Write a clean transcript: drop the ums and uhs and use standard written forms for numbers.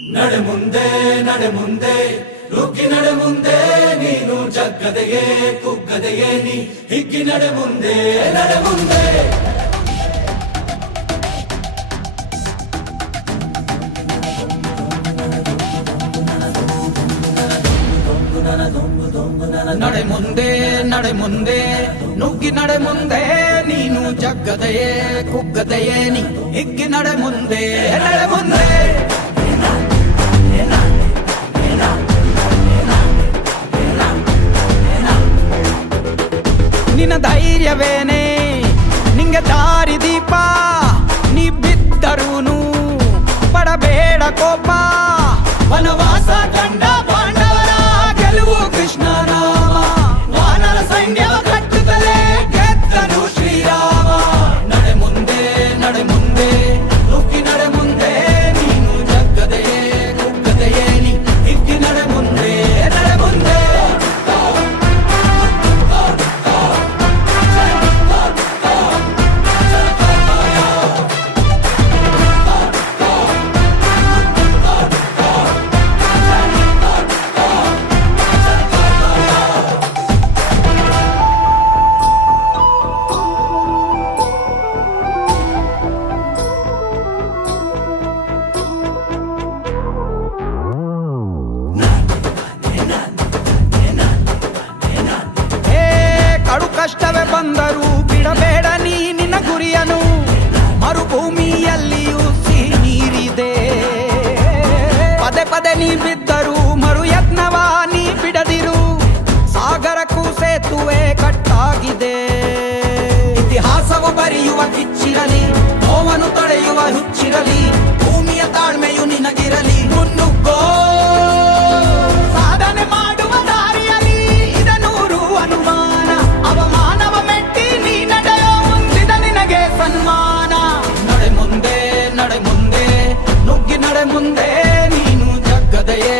ನಡೆ ಮುಂದೆ ನಡೆ ಮುಂದೆ ನುಗ್ಗಿ ನಡೆ ಮುಂದೆ ನೀನು ಜಗ್ಗದೆಯೇ ಕುಗ್ಗದೆಯೇ ನೀ ಹಿಗ್ಗಿ ನಡೆ ಮುಂದೆ ನಡೆ ಮುಂದೆ ನಡೆ ಮುಂದೆ ನಡೆ ಮುಂದೆ ನುಗ್ಗಿ ನಡೆ ಮುಂದೆ ನೀನು ಜಗ್ಗದೆಯೇ ಕುಗ್ಗದೆಯೇ ನೀ ಹಿಗ್ಗಿ ನಡೆ ಮುಂದೆ ನಡೆ ಮುಂದೆ ನಿನ್ನ ಧೈರ್ಯವೇನೆ ನಿಂಗೆ ದಾರಿ ದೀಪ ನೀ ಬಿದ್ದರೂನು ಪಡಬೇಡ ಕೋಪ ವನವಾಸ ಕಂಡ ಪಾಂಡವರ ಗೆಲುವು ಕೃಷ್ಣ ನಾಮ ವಾನರ ಸೈನ್ಯವ ಕಟ್ಟುತ್ತಲೇ ಗೆದ್ದನು ಶ್ರೀರಾಮ ನಡೆ ಮುಂದೆ ನುಗ್ಗಿ ನಡೆ ಮುಂದೆ ನೀನು ಜಗ್ಗದೆಯೇ ಕುಗ್ಗದೆಯೇ ನೀ ಹಿಗ್ಗಿ ನಡೆ ಮುಂದೆ ನಡೆ ಮುಂದೆ ಕಷ್ಟವೇ ಬಂದರೂ ಬಿಡಬೇಡ ನೀ ನಿನ್ನ ಗುರಿಯನು ಮರುಭೂಮಿಯಲ್ಲಿಯೂ ಸಿಹಿ ನೀರಿದೆ ಪದೇ ಪದೇ ನೀ ಬಿದ್ದರೂ ಮರು ಯತ್ನವ ನೀ ಬಿಡದಿರು ಸಾಗರಕ್ಕೂ ಸೇತುವೆ ಕಟ್ಟಾಗಿದೆ ಇತಿಹಾಸವು ಬರೆಯುವ ಕಿಚ್ಚಿರಲಿ ನೋವನ್ನು ತಡೆಯುವ ಹುಚ್ಚಿರಲಿ ಭೂಮಿಯ ತಾಳ್ಮೆಯು ನಿನಗಿರಲಿ ಮುನ್ನುಗ್ಗೋ ಸಾಧನೆ ಮಾಡುವ ದಾರಿಯಲಿ ಇದನೂರು ಅನುಮಾನ ಅವಮಾನವ ಮೆಟ್ಟಿ ನೀ ನಡೆಯೋ ಮುಂದಿದ ನಿನಗೆ ಸನ್ಮಾನ ನಡೆ ಮುಂದೆ ನುಗ್ಗಿ ನಡೆ ಮುಂದೆ ನೀನು ಜಗ್ಗದೆಯೇ